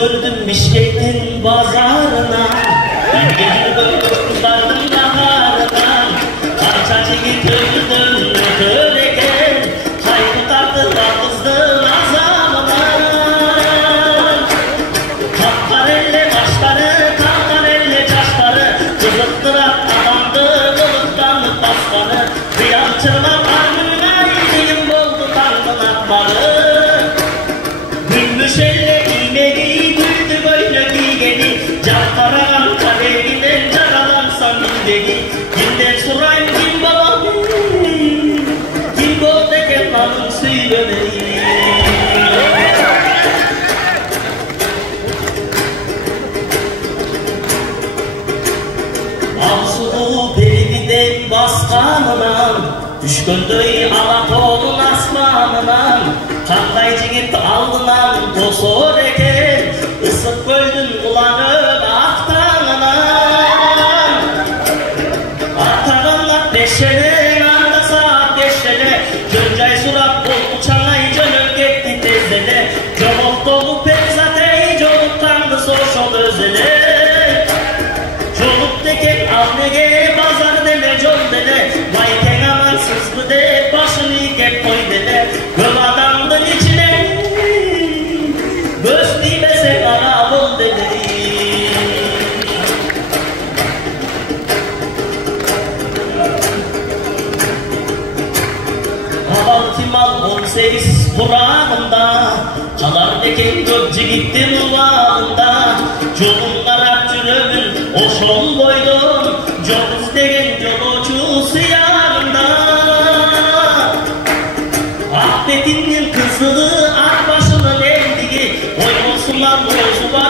gördüm Bişkek'in bazarına, bir gördüm kızların baharına, parçacığı gördüm ötüreken, haydi tartıda kızdım azamına. Kalkar elle başları, kalkar elle çaşları, kızıttırak adamdı kılıktan basları, kıyamçılar karnına iyiyim boldu karnın akmarı. Gülmüş elle giymeli, güldü böyle giygeni, Cakkaragan kadeginden caralansam indegi. Kimden sorayım kim babam benim, kim bol deken hanım söylemeyi. Alsuğu beliminden baskanına, düşkündöy Alatoğlu'nun asmanına, kanday jigit aldынан bosor eken, ısık koydun kulağını aktanından. Aktaganlar beşene, anda saat beşene, Jönjay surat bol uçanay jönöp ketti tezdene, Joluk dolu pekzatey, joluk tandı soşol özene. Joluk deken al nege, bazar deme jol dene, vay ten amansız mı de, başını ikep koy dene. Göl adamdın içine, göz dibese kara bol dene. Haval timal 18 Kur'an'ında, kalar deken gök jigittin ulağında, jolun karap jürömün oşol boydum, jol izlegen joloçusu yanında. Ahmet'in kızılı, ak başının endigi, oy olsunlar bozular